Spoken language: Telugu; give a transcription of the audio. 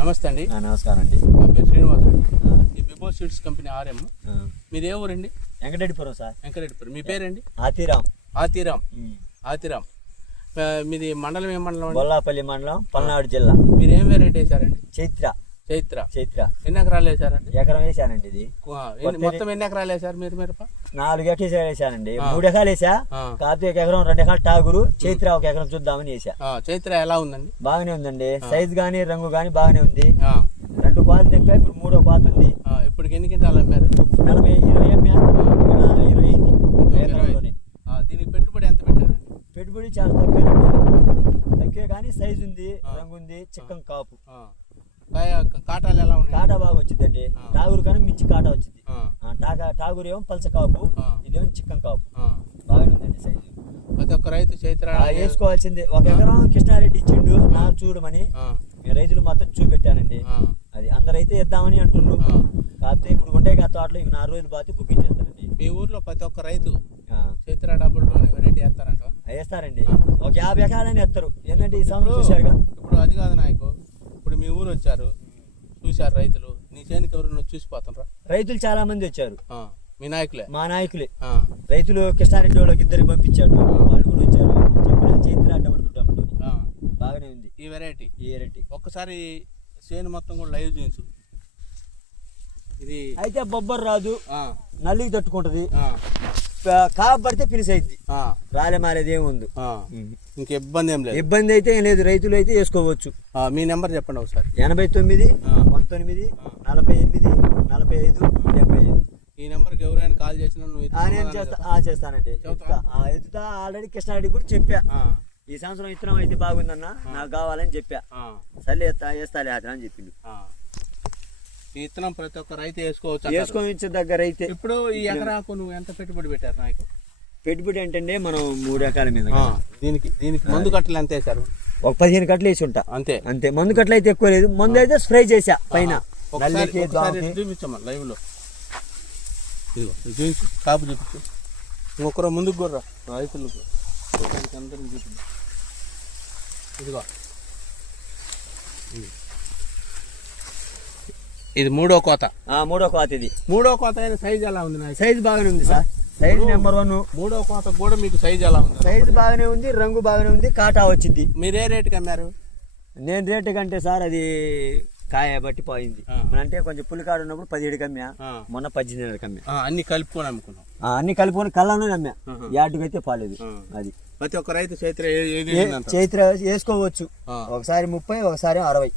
నమస్తే అండి. నమస్కారం అండి. నా పేరు శ్రీనివాస్ రెడ్డి. ఈ బిబో సీడ్స్ కంపెనీ ఆర్ఎం. మీరు ఏ ఊరండి? వెంకటరెడ్డిపురం సార్. వెంకటరెడ్డిపురం. మీ పేరండి? ఆతిరామ్. ఆతిరామ్. మీది మండలం ఏ మండలం? బొల్లాపల్లి మండలం, పల్నాడు జిల్లా. మీరు ఏం వెరైటీ వేసారండి? చైత్ర. ఎన్ని ఎకరాలు వేసారండి? ఎకరం వేసానండి. ఇది మొత్తం ఎన్ని ఎకరాలు వేసారు మీరు? మిరప 4 ఎకరాలు వేసానండి. 3 ఎకరాలు వేసా. కాకపోతే 1 ఎకరం 2 ఎకరాలు టాగురు, చైత్ర 1 ఎకరం చూద్దామని వేసా. చైత్ర ఎలా ఉందండి? బాగానే ఉందండి. సైజ్ గానీ రంగు గానీ బాగానే ఉంది. 2 కోతలు తెంపా, ఇప్పుడు 3వ కోత ఉంది. ఇప్పుడు ఎన్ని క్వింటాలు అమ్మారు? 20 అయింది. దీనికి పెట్టుబడి ఎంత పెట్టారండి? పెట్టుబడి చాలా తక్కువేనండి. తక్కువే కానీ సైజ్ ఉంది, రంగు ఉంది, చిక్కం కాపు. కాటాలు ఎలా ఉన్నాయి? కాటా బాగా వచ్చిందండి. టాగురు కానీ మించి కాటా వచ్చింది. టాగురు ఏమో పలస కాపు, ఇదేమో చిక్కం కాపు. బాగానే ఉందండి సైజు. ప్రతి ఒక్క రైతు చైత్ర వేసుకోవాల్సిందే. 1 ఎకరం కృష్ణారెడ్డి ఇచ్చిండు నాకు చూడమని. రైతులు మొత్తం చూపెట్టానండి. అది అందరైతే ఇద్దామని అంటున్నారు. కాకపోతే ఇప్పుడు ఉండే తోటలో 4 రోజులు బాగా బుకింగ్ చేస్తారండి. మీ ఊర్లో ప్రతి ఒక్క రైతు చైత్ర డబుల్ వెరైటీ వేస్తారంట? వేస్తారండి. 50 ఎకరాలని వేస్తారు. ఏంటంటే ఈ సంవత్సరం చూశారుగా. ఇప్పుడు అది కాదు నాయకు, ఇప్పుడు మీ ఊరు వచ్చారు, చూశారు రైతులు, నీ చేనికి ఎవరు చూసిపోతారా? రైతులు చాలా మంది వచ్చారు. మీ నాయకులే? మా నాయకులే. రైతులు కృష్ణారెడ్డి వాళ్ళకి 2 పంపించాడు, వాళ్ళు కూడా వచ్చారు. చెప్పిన చైత్ర డబుల్ బాగానే ఉంది ఈ వెరైటీ. ఒక్కసారి చేను మొత్తం కూడా లైవ్ చూపించు. ఇది అయితే బొబ్బర్ రాదు, నల్లికి తట్టుకుంటది, కాబడితే ఫినిష్ అయింది. రాలే మారేది ఏముంది, ఇంక ఇబ్బంది ఏం లేదు. ఇబ్బంది అయితే ఏం లేదు. రైతులు అయితే వేసుకోవచ్చు. మీ నెంబర్ చెప్పండి ఒకసారి. 89 19 48 45 75. ఈ నెంబర్కి ఎవరైనా కాల్ చేసినా చేస్తానండి. ఎత్తుతా. ఆల్రెడీ కృష్ణారెడ్డి కూడా చెప్పా, ఈ సంవత్సరం ఇత్తనం అయితే బాగుందన్న, నాకు కావాలని చెప్పా. సర్లే వేస్తాలే అని చెప్పిండు. ఈ ఇత్తనం ప్రతి ఒక్క రైతు వేసుకోవచ్చు. వేసుకోవచ్చు దగ్గర అయితే. ఇప్పుడు ఈ ఎకరాకు నువ్వు ఎంత పెట్టుబడి పెట్టారు నాకు? పెట్టుబడి ఏంటంటే మనం 3 ఎకరాల మీద. దీనికి మందు కట్టలు ఎంత వేసారు? ఒక 15 కట్టలు వేసి ఉంటా. అంతే. మందు కట్టలు అయితే ఎక్కువ లేదు. మందు అయితే స్ప్రే చేసా పైన. చూపించమ్మా లైవ్ లో. చూపించు, కాపు చూపించు. ఇంకొకరు ముందుకు కూడా రైతులకు అందరికి చూపించు. ఇదిగో ఇది 3వ కోత. 3వ కోత. ఇది 3వ కోత అయిన సైజ్ ఎలా ఉంది? సైజ్ బాగానే ఉంది సార్. Size number 1. 3వ కోత కూడా మీకు సైజ్ ఎలా ఉంది? సైజ్ బాగానే ఉంది, రంగు బాగానే ఉంది, కాటా వచ్చింది. మీరు ఏ రేటుకి అమ్మారు? నేను రేటు కంటే సార్ అది కాయ బట్టి పోయింది. అంటే కొంచెం పులికాడు ఉన్నప్పుడు 17 కమ్మా, మొన్న 18 కమ్మా. అన్ని కలుపుకొని అమ్ముకున్నాం. అన్ని కలుపుకొని కళ్ళను అమ్మా. యాటుకు అయితే పోలేదు. అది ప్రతి ఒక్క రైతు చైత్ర వేసుకోవచ్చు. ఒకసారి 30, ఒకసారి 60.